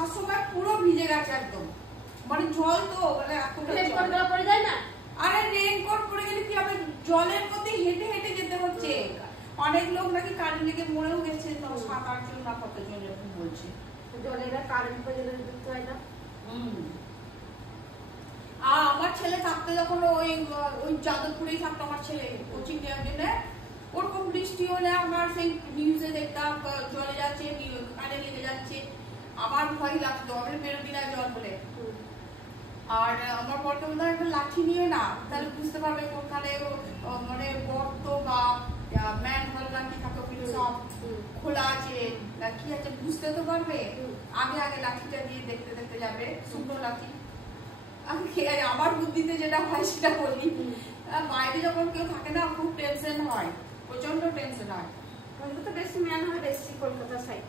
আসার সময় পুরো ভিজে গেছে একদম, মানে জল তো মানে রেনকোট পরে যায় না। আরে রেনকোট পরে গেলে কি হবে, জলের মধ্যে হেঁটে হেঁটে যেতে হচ্ছে। অনেক লোক নাকি কারেন্ট লেগে মরেও গেছে, তো 7-8 জন না কতজন এরকম বলছে। জলের কারেন্ট পরে গেলে বুঝতে হয় না। আর আমার ছেলে থাকতে যখন ওই যাদবপুরেই থাকতো আমার ছেলে কোচিং নেওয়ার জন্য, ওরকম বৃষ্টি হলে আমার সেই নিউজে দেখতাম জলে যাচ্ছে, কারেন্ট লেগে যাচ্ছে, আমার ভয় লাগতো, আমি বেরোবি না জল বলে। আর আমার বরকে মনে হয় একটা লাঠি নিয়ে না, তাহলে বুঝতে পারবে কোনখানে মানে গর্ত বা ম্যান হল না কি থাকে, সব খোলা আছে না কি আছে বুঝতে তো পারবে। আগে আগে লাঠিটা দিয়ে দেখতে দেখতে যাবে, শুকনো লাঠি। আমার বুদ্ধিতে যেটা হয় সেটা বলি। বাইরে যখন কেউ থাকে না খুব টেনশন হয়, প্রচন্ড টেনশন হয়। তো বেশি ম্যান হয় বেশি কলকাতা সাইড।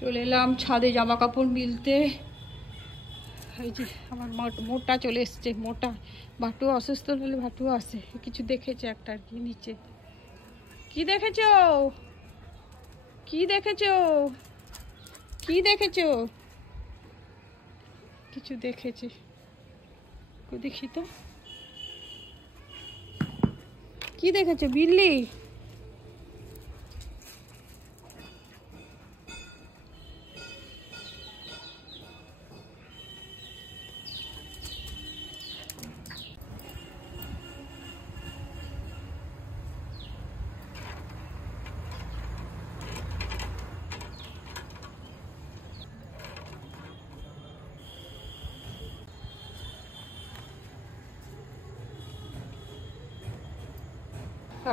চলে এলাম ছাদে জামা কাপড় মিলতে। এই যে আমার মোটা চলে এসছে, মোটা। ভাটু অসুস্থ হলে ভাটু আসে, কিছু দেখেছে একটা আর কি নিচে। কি দেখেছো, কি দেখেছো, কি দেখেছো? কিছু দেখেছে, দেখি তো কি দেখেছো। বিল্লি?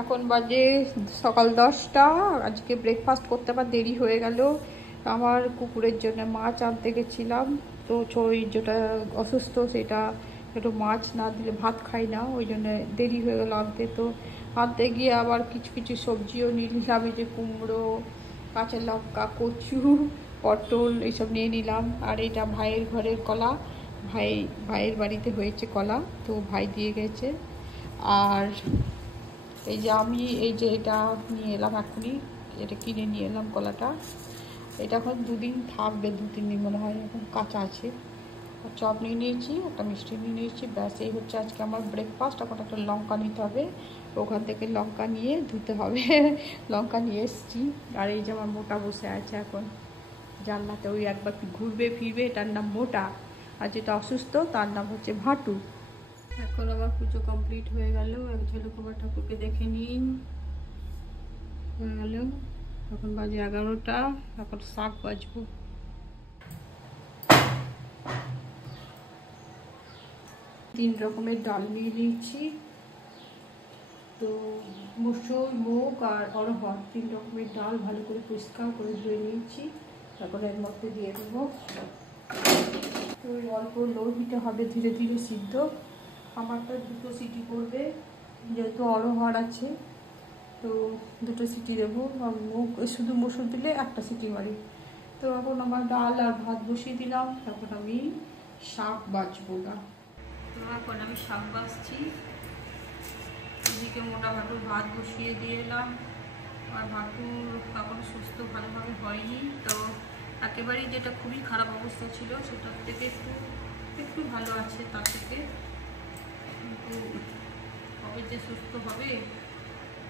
এখন বাজে সকাল 10টা। আজকে ব্রেকফাস্ট করতে আবার দেরি হয়ে গেল। আমার কুকুরের জন্য মাছ আনতে গেছিলাম, তো যেটা অসুস্থ সেটা একটু মাছ না দিলে ভাত খাই না, ওই জন্য দেরি হয়ে গেল আনতে। তো আনতে গিয়ে আবার কিছু কিছু সবজিও নিয়ে নিলাম, এই যে কুমড়ো, কাঁচা লঙ্কা, কচু, পটল এইসব নিয়ে নিলাম। আর এটা ভাইয়ের ঘরের কলা, ভাইয়ের বাড়িতে হয়েছে কলা, তো ভাই দিয়ে গেছে। আর এই যে আমি এই যে এটা নিয়ে এলাম এখনই, এটা কিনে নিয়ে এলাম কলাটা। এটা এখন 2 দিন থাকবে, 2-3 দিন মনে হয়, এখন কাঁচা আছে। আর চপ নিয়ে নিয়েছি, একটা মিষ্টি নিয়ে নিয়েছি, ব্যাস এই হচ্ছে আজকে আমার ব্রেকফাস্ট। এখন একটা লঙ্কা নিতে হবে, ওখান থেকে লঙ্কা নিয়ে ধুতে হবে। লঙ্কা নিয়ে এসেছি। আর এই যে আমার মোটা বসে আছে এখন জানলাতে, ওই একবার ঘুরবে ফিরবে, এটার নাম মোটা। আর যেটা অসুস্থ তার নাম হচ্ছে ভাটু। এখন আবার পুজো কমপ্লিট হয়ে গেল, এক ঝলক আমার ঠাকুরকে দেখে নিন, হয়ে গেল। এখন বাজে 11টা, এখন শাক বাজবো। তিন রকমের ডাল নিয়ে নিয়েছি, তো মসুর, মুগ আর অড়হর 3 রকমের ডাল ভালো করে পরিষ্কার করে ধুয়ে নিয়েছি। তারপরে এর মধ্যে দিয়ে দেবো। তো অল্প লো হিটে হবে, ধীরে ধীরে সিদ্ধ। আমারটা 2টো সিটি করবে, যেহেতু অড়হর আছে, তো 2টো সিটি দেবো। আর মুগ শুধু মসুর দিলে 1টা সিটি মারি। তো এখন আমার ডাল আর ভাত বসিয়ে দিলাম, এখন আমি শাক বাছবো না। তো এখন আমি শাক বাছছি। এদিকে মোটা ভাটুর ভাত বসিয়ে দিয়ে এলাম। আর ভাটুর এখন সুস্থ ভালোভাবে হয়নি, তো একেবারেই যেটা খুবই খারাপ অবস্থা ছিল সেটার থেকে একটু ভালো আছে তার থেকে, কিন্তু কবে যে সুস্থ হবে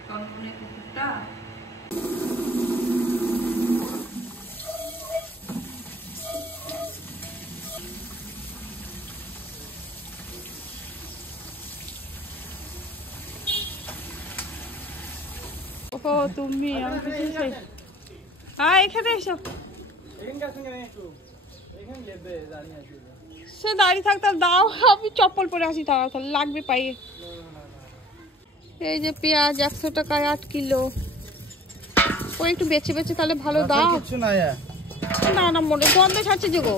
টনটনে কুকুরটা। ও তুমি এখানে এসো, সে দাঁড়িয়ে থাকতে দাও, আমি চপ্পল পরে আসি, তাহলে লাগবে পাইয়ে। এই যে পেঁয়াজ 100 টাকায় 8 কিলো, তারপরে একটু বেছে বেছে তাহলে ভালো দাও। কিছু না না না মনে গন্ধ ছাড়ছে যে গো।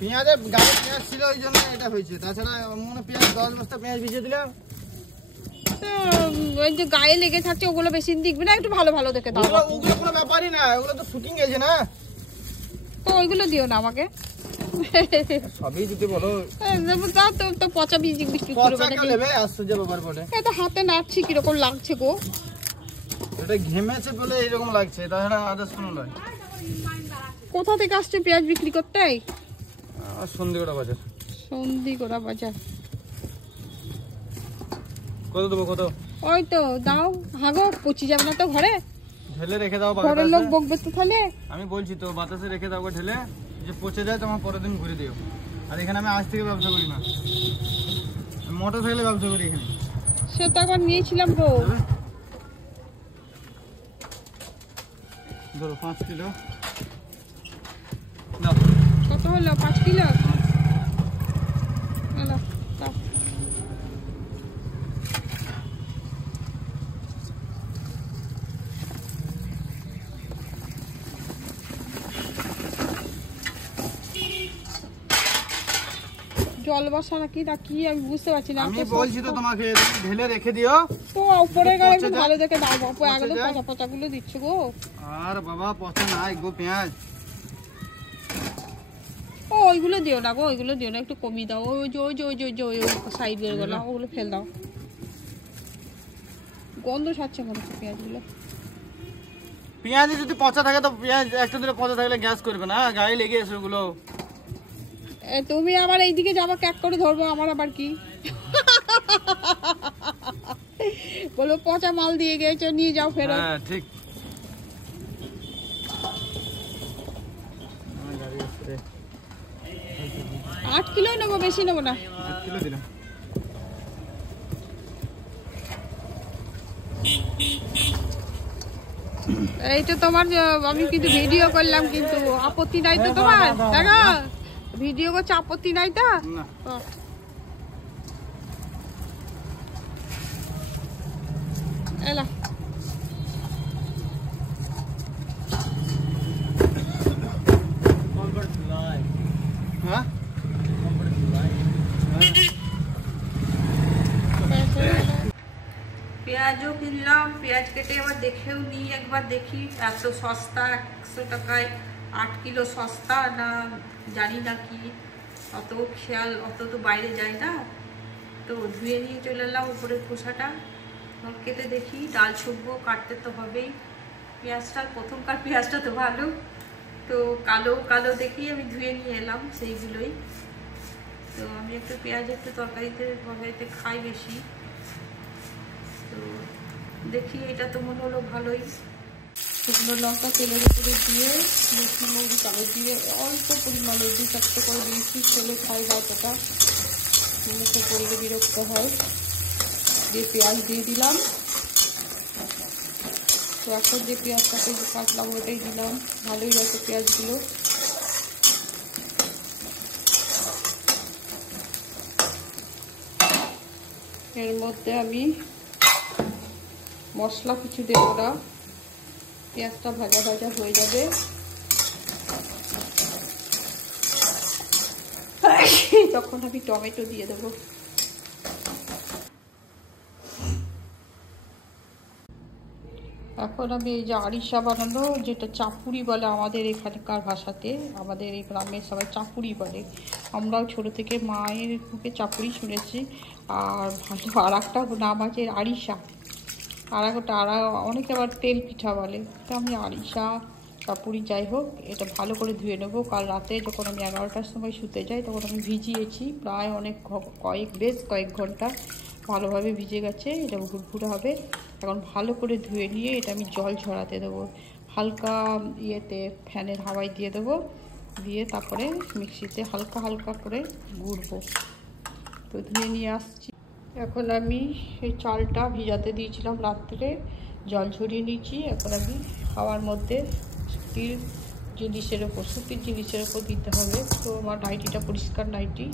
পেঁয়াজের গায়ে পেঁয়াজ ছিল ওই জন্য এটা হয়েছে, তাছাড়া মনে পেঁয়াজ 10 বস্তা পেঁয়াজ ভিজিয়ে দিলাম। ওই যে গায়ে লেগে থাকছে ওগুলো বেশি দিকবে না, একটু ভালো ভালো দেখে দাও। ওগুলো কোনো ব্যাপারই না, ওগুলো তো শুকিং গেছে না, তো ওইগুলো দিও না আমাকে। সবই যদি বলো তো পচা বীজ বিক্রি পচা নেবে আশ্চর্য ব্যাপার বলে। এটা হাতে নাড়ছি কিরকম লাগছে গো। এটা ঘেমেছে বলে এরকম লাগছে, তাছাড়া আদার্স কোনো নয়। কোথা থেকে আসছে পেঁয়াজ বিক্রি করতে? সন্ধিগড়া বাজার। সন্ধিগড়া বাজার। কত দেবো কত? ওই তো দাও। হাগো পচি যাবে না তো ঘরে? ঢেলে রেখে দাও, ঘরের লোক বকবে তো তাহলে। আমি বলছি তো বাতাসে রেখে দাও ঢেলে, যে পচে যায় তোমার পরের দিন ঘুরে দিও। আর এখানে আমি আজ থেকে ব্যবসা করি না, মোটর সাইকেলে ব্যবসা করি এখানে। সে তো একবার নিয়েছিলাম গো। ধরো 5 কিলো। কত হলো? 5 কিলো। দাও। জল বসা নাকি না কি আমি বুঝতে পারছি না। আমি বলছি তো তোমাকে ঢেলে রেখে দিও। তো উপরে গায়ে একটু ভালো দেখে দাও বাপু, একদম পচা পচা গুলো দিচ্ছ গো। আর বাবা পচা নাই গো পেঁয়াজ। ও ওইগুলো দিও না গো, ওইগুলো দিও না, একটু কমিয়ে দাও। ওই যে ওই যে ওই যে ওই যে ওই সাইডের গুলো ওগুলো ফেল দাও। গন্ধ ছাড়ছে মনে হচ্ছে পেঁয়াজগুলো। পেঁয়াজ যদি পচা থাকে তো পেঁয়াজ একটু দূরে পচা থাকলে গ্যাস করবে না, গায়ে লেগে এসে ওগুলো। তুমি আমার এইদিকে যাবা ক্যাক করে ধরবো, আমার আবার কি বলো? পচা মাল দিয়ে গেছো, নিয়ে যাও ফেরত। হ্যাঁ ঠিক। 8 কিলো নেবো, বেশি নেবো না। 8 কিলো দিলাম। এইটা তোমার আমি কিন্তু ভিডিও করলাম, কিন্তু আপত্তি নাই তো তোমার? দেখো ভিডিও করছে, আপত্তি নাই তো? না এলা হ্যাঁ পেঁয়াজও কিনলাম, পেঁয়াজ কেটে আবার দেখেও নিই, একবার দেখি এত সস্তা 100 টাকায় 8 কিলো সস্তা না জানি না কি, অত খেয়াল অত তো বাইরে যায় না। তো ধুয়ে নিয়ে চলে এলাম উপরের খোসাটা, কেটে দেখি ডাল ছুটবো, কাটতে তো হবেই। পেঁয়াজটা প্রথমকার পেঁয়াজটা তো ভালো, তো কালো কালো দেখি আমি ধুয়ে নিয়ে এলাম সেইগুলোই। তো আমি একটু পেঁয়াজ একটু তরকারিতে খাই বেশি, তো দেখি এটা তো মনে হলো ভালোই। শুকনো লঙ্কা তেলের উপরে দিয়ে লুচি মৌরি কালো দিয়ে অল্প পরিমাণে 2-4টে করে দিয়েছি, ছেলে খাই ভাতটা, মুখে পড়লে বিরক্ত হয়। দিয়ে পেঁয়াজ দিয়ে দিলাম। তো এখন যে পেঁয়াজটাকে কাটলাম ওটাই দিলাম, ভালোই আছে পেঁয়াজগুলো। এর মধ্যে আমি মশলা কিছু দেবো না, পেঁয়াজটা ভাজা ভাজা হয়ে যাবে। তখন আমি টমেটো দিয়ে দেবো। এখন আমি এই যে আরিশা বানানো, যেটা চাপুরি বলে আমাদের এখানকার ভাষাতে, আমাদের এই গ্রামের সবাই চাপুরি বলে, আমরাও ছোটো থেকে মায়ের মুখে চাপুরি শুনেছি। আর ভালো আর একটা নাম আছে আরিশা, আর একটা অনেকে আবার তেল পিঠা বলে, তো আমি আরিশা চাপুরি যাই হোক, এটা ভালো করে ধুয়ে নেবো। কাল রাতে যখন আমি 11টার সময় শুতে যাই তখন আমি ভিজিয়েছি প্রায় বেশ কয়েক ঘন্টা, ভালোভাবে ভিজে গেছে, এটা ভুরভুরে হবে। এখন ভালো করে ধুয়ে নিয়ে এটা আমি জল ঝরাতে দেবো, হালকা ইয়েতে ফ্যানের হাওয়ায় দিয়ে দেবো, দিয়ে তারপরে মিক্সিতে হালকা হালকা করে গুঁড়বো। তো ধুয়ে নিয়ে আসছি। এখন আমি এই চালটা ভিজাতে দিয়েছিলাম রাত্রে, জল ঝরিয়ে নিয়েছি। এখন আমি খাওয়ার মধ্যে শুকির জিনিসের ওপর দিতে হবে। তো আমার নাইটিটা পরিষ্কার নাইটি,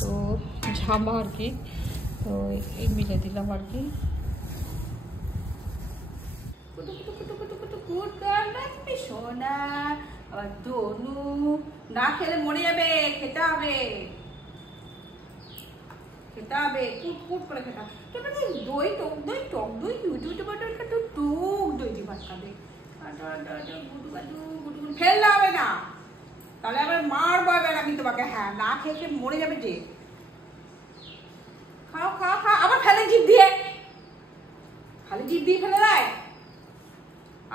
তো জামা আর কি, তো এই মিলে দিলাম আর কি। গুড গার্ল রাখবি সোনা। আবার ধনু না খেলে মরে যাবে, খেতে হবে, খেতে হবে, কুট কুট করে খেতে হবে। দই টক দই টক দই টক দই দিয়ে ভাত খাবে। ফেললে হবে না, তাহলে আবার মারবো এবার আমি তোমাকে। হ্যাঁ, না খেয়ে খেয়ে মরে যাবে যে। খাও খাও খাও, আবার ফেলে জিভ দিয়ে, খালি জিভ দিয়ে ফেলে দেয়।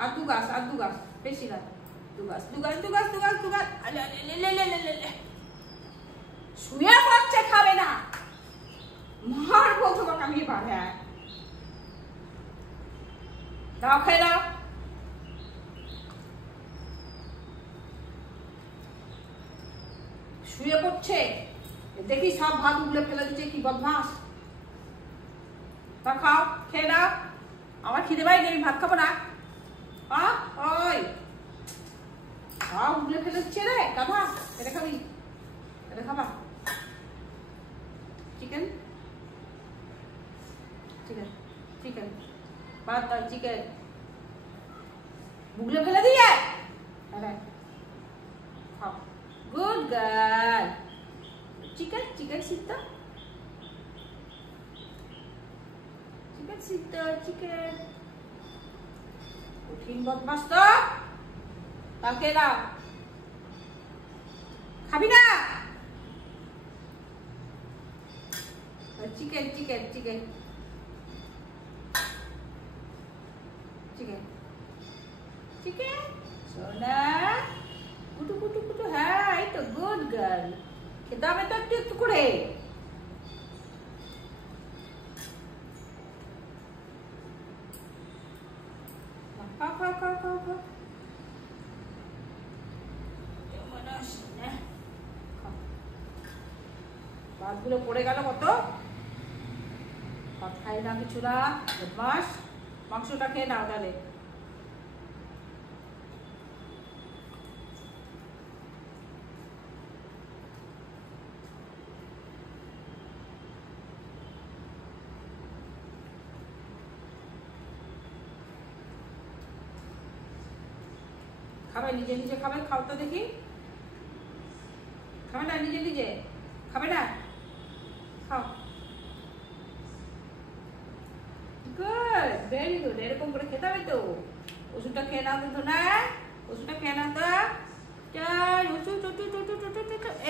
আর দু গাছ, আর দু গাছ, বেশি গাছ, দু গাছ দু গাছ দু গাছ দু গাছ দু গাছ। শুয়ে পড়ছে, খাবে না, মারবো তোমাকে আমি এবার। হ্যাঁ, দাও খেয়ে দাও। শুয়ে পড়ছে, দেখি সব ভাত উগলে ফেলে দিচ্ছে, কি বদমাস। তা খাও, খেয়ে দাও। আমার খিদে পাইনি, আমি ভাত খাবো না। ওই উগলে ফেলে দিচ্ছে রে গাধা। এটা খাবি, এটা খাবা? চিকেন চিকেন চিকেন ভাত দাও, চিকেন উগলে ফেলে দিয়ে। খাও, গুড গার্ল। চিকেন চিকেন সিদ্ধ, চিকেন সিদ্ধ, চিকেন। কঠিন বদমাস তো। তাও খেয়ে দাও। খাবি না? Chicken chicken chicken chicken chicken সোনা। কুটু কুটু কুটু। হ্যাঁ, এই তো গুড গার্ল। খেতে হবে তো একটু একটু করে। খাও খাও খাও খাও খাও। ভাতগুলো পড়ে গেল কত। ভাত খাই না কিছু না, বদমাস। মাংসটা খেয়ে নাও তাহলে। খাবে নিজে নিজে খাবে, খাও তো দেখি। খাবে না নিজে নিজে? খাবে না? খাও। Good, very good. এরকম করে খেতে হবে তো। ওষুধটা খেয়ে নাও তো না, ওষুধটা খেয়ে নাও তো।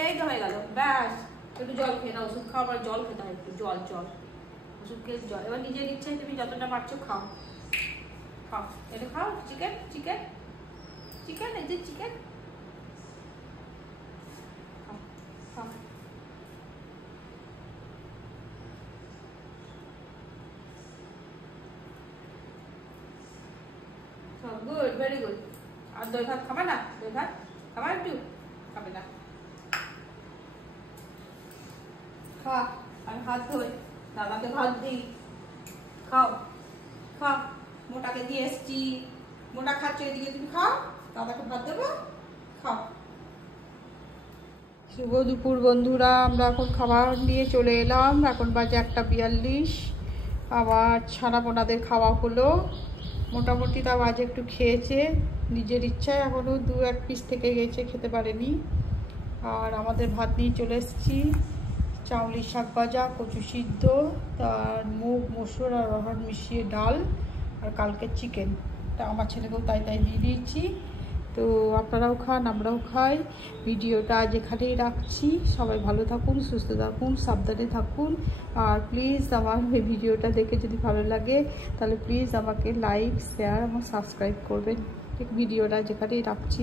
এই তো হয়ে গেল, ব্যাস। একটু জল খেয়ে নাও, ওষুধ খাওয়ার পর জল খেতে হয়, একটু জল জল। ওষুধ খেয়ে জল। এবার নিজের ইচ্ছায় তুমি যতটা পারছো খাও, খাও। এটা খাও, চিকেন চিকেন চিকেন, এই যে চিকেন। Good, very good. আর দই ভাত খাবে না? দই ভাত খাবা একটু? খাবে না। খা, আমি হাত ধোই, দাদাকে ভাত দিই। খাও খাও, মোটাকে দিয়ে এসছি। মোটা খাচ্ছ, এদিকে তুমি খাও, দাদাকে ভাত দেবো, খাও। শুভ দুপুর বন্ধুরা, আমরা এখন খাবার নিয়ে চলে এলাম। এখন বাজে 1:42। আবার ছানা পোনাদের খাওয়া হলো। মোটামুটি তাও আজ একটু খেয়েছে নিজের ইচ্ছায়, এখনও 2-1 পিস থেকে গেছে, খেতে পারেনি। আর আমাদের ভাত নিয়ে চলে এসেছি। চাউলি শাক ভাজা, কচু সিদ্ধ, তার মুগ মসুর আর অরহর মিশিয়ে ডাল, আর কালকে চিকেন। তা আমার ছেলেকেও তাই তাই দিয়ে দিয়েছি। তো আপনারাও খান, আমরাও খাই। ভিডিওটা আজ এখানেই রাখছি। সবাই ভালো থাকুন, সুস্থ থাকুন, সাবধানে থাকুন। আর প্লিজ আমার এই ভিডিওটা দেখে যদি ভালো লাগে তাহলে প্লিজ আমাকে লাইক, শেয়ার এবং সাবস্ক্রাইব করবেন। ঠিক, ভিডিওটা আজ এখানেই রাখছি।